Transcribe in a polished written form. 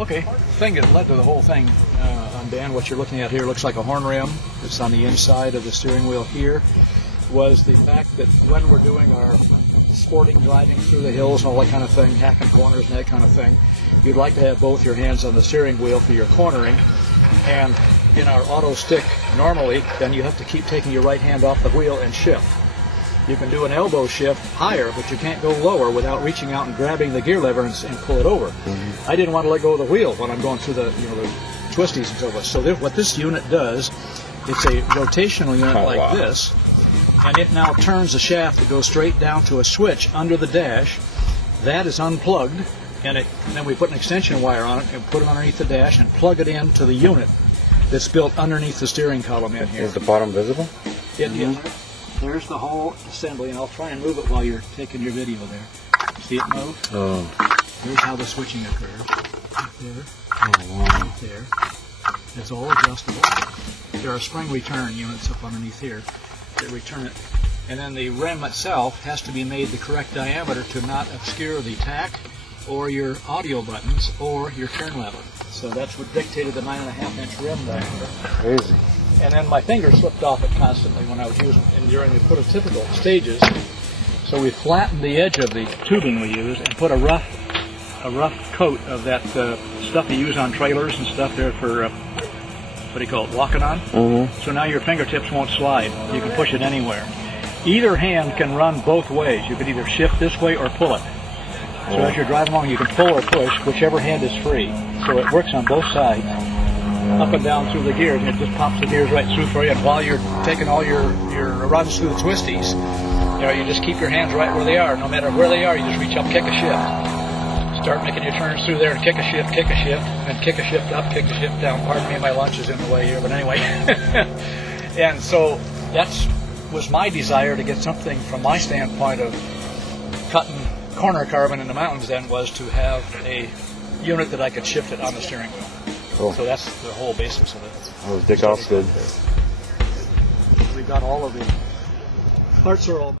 Okay, the thing that led to the whole thing on Dan, what you're looking at here looks like a horn rim. It's on the inside of the steering wheel here. Was the fact that when we're doing our sporting driving through the hills and all that kind of thing, hacking corners and that kind of thing, you'd like to have both your hands on the steering wheel for your cornering. And in our auto stick, normally, then you have to keep taking your right hand off the wheel and shift. You can do an elbow shift higher, but you can't go lower without reaching out and grabbing the gear lever and pull it over. I didn't want to let go of the wheel when I'm going through the twisties and so forth. So what this unit does, it's a rotational unit like this, and it now turns the shaft that goes straight down to a switch under the dash. That is unplugged, and then we put an extension wire on it and put it underneath the dash and plug it into the unit that's built underneath the steering column in here. Is the bottom visible? It is. There's the whole assembly, and I'll try and move it while you're taking your video there. See it move? Oh. Here's how the switching occurs. Right there. Oh, wow. Right there. It's all adjustable. There are spring return units up underneath here that return it. And then the rim itself has to be made the correct diameter to not obscure the tack or your audio buttons or your turn lever. So that's what dictated the 9.5-inch rim diameter. Crazy. And then my finger slipped off it constantly when I was using it and during the prototypical stages. So we flattened the edge of the tubing we used and put a rough coat of that stuff you use on trailers and stuff there for, what do you call it, walking on? So now your fingertips won't slide. You can push it anywhere. Either hand can run both ways. You can either shift this way or pull it. So as you're driving along, you can pull or push, whichever hand is free. So it works on both sides, up and down through the gears, and it just pops the gears right through for you. And while you're taking all your runs through the twisties, you just keep your hands right where they are. No matter where they are, you just reach up, kick a shift. Start making your turns through there and kick a shift, and kick a shift up, kick a shift down. Pardon me, my lunch is in the way here, but anyway. And so that was my desire to get something from my standpoint of cutting corner carbon in the mountains then was to have a unit that I could shift it on the steering wheel. Cool. So that's the whole basis of it. That was Dick Osgood. We got all of the parts are all